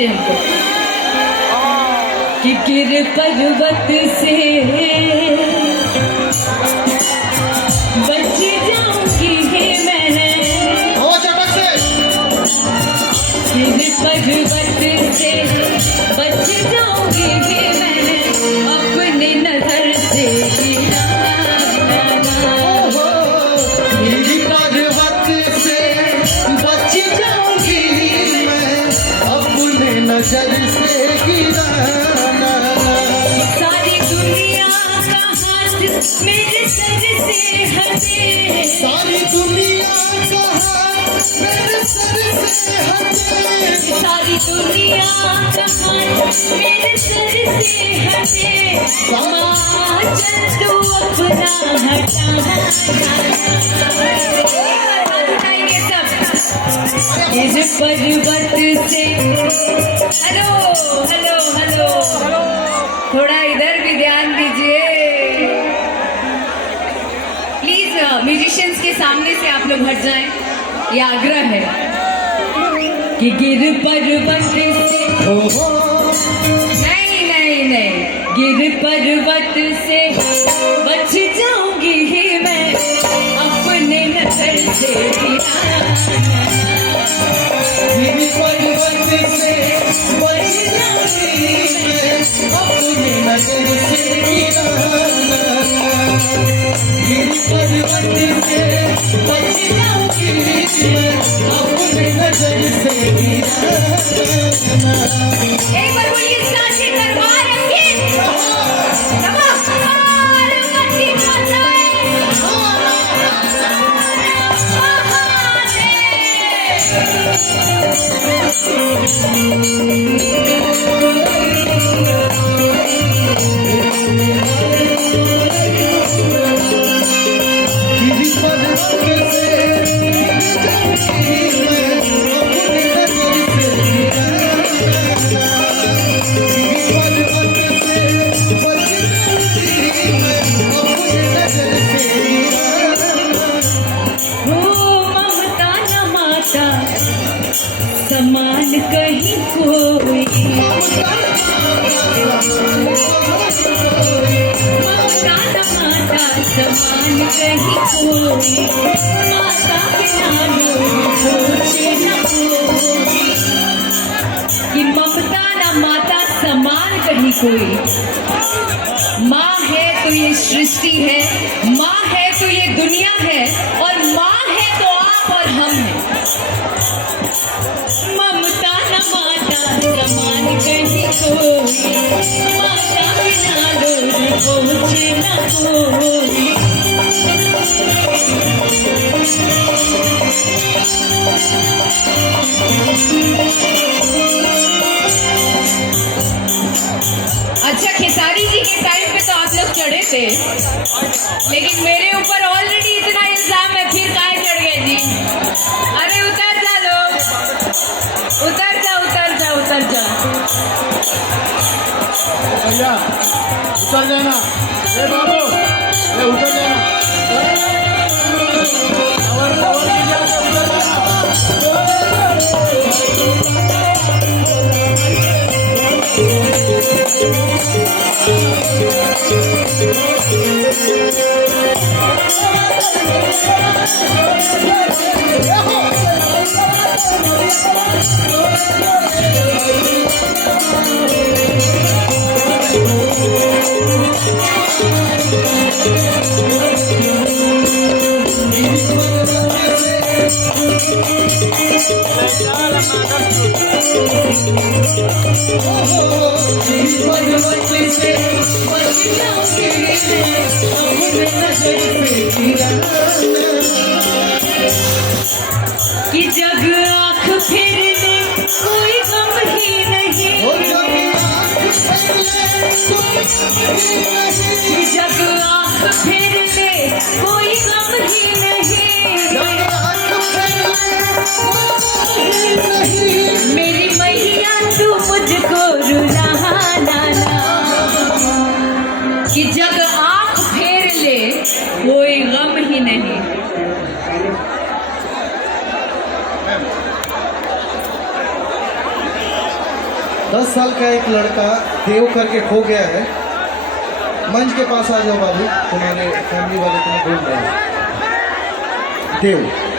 दीजिए हमको कि गिर पर्वत से बच जाऊंगी मैं, गिर पर्वत से बच जाऊंगी मैं, अपने नजर से नजर से गिराना, सारी दुनिया का हाथ मेरे सर से हटे, सारी दुनिया का हाथ मेरे सर से हटे, सारी दुनिया का हाथ मेरे सर से हटे, चल तू अपना हटाएंगे सब इस पर्वत से। हेलो हेलो हेलो, थोड़ा इधर भी ध्यान दीजिए प्लीज। म्यूजिशियंस के सामने से आप लोग हट जाएं, ये आग्रह है कि गिर पर्वत से, नहीं नहीं नहीं, गिर पर्वत से बच जाऊंगी ही मैं, अपने नजर से पर्वत से बच जाऊंगी मैं, अपने नजर से गिराना, पर्वत से बच जाऊंगी मैं, अपने नजर से गिराना। एक बार बोलिए साथी दरबार समान कहीं कोई, माता न माता समान कहीं कोई, माता बिना लोग सोचे न कोई, कि ममता न माता समान कहीं कोई। माँ है तो ये सृष्टि है, माँ है तो ये दुनिया है, और माँ है तो आप और हम हैं। ममता न माता समान कहीं कोई, माता बिना लोग पहुँचे न कोई। अच्छा, खेसारी जी के टाइम पे तो आप लोग चढ़े थे, लेकिन मेरे ऊपर ऑलरेडी इतना इल्जाम है, फिर काहे चढ़ गए जी? अरे उतर जा लोग, उतर जा उतर जा उतर जा। भैया उतर जाना, ए बाबू ए उतर जाना, कि जग आँख फिर ले कोई गम ही नहीं, कि जग आँख फिर ले कोई गम ही नहीं, मेरी मैया तू मुझको रुलाना ना, कि जग आँख फेर ले कोई गम ही नहीं। साल का एक लड़का देव करके खो गया है। मंच के पास आ जाओ बाबू, तुम्हारे फैमिली वाले तुम्हें ढूंढ रहे हैं। देव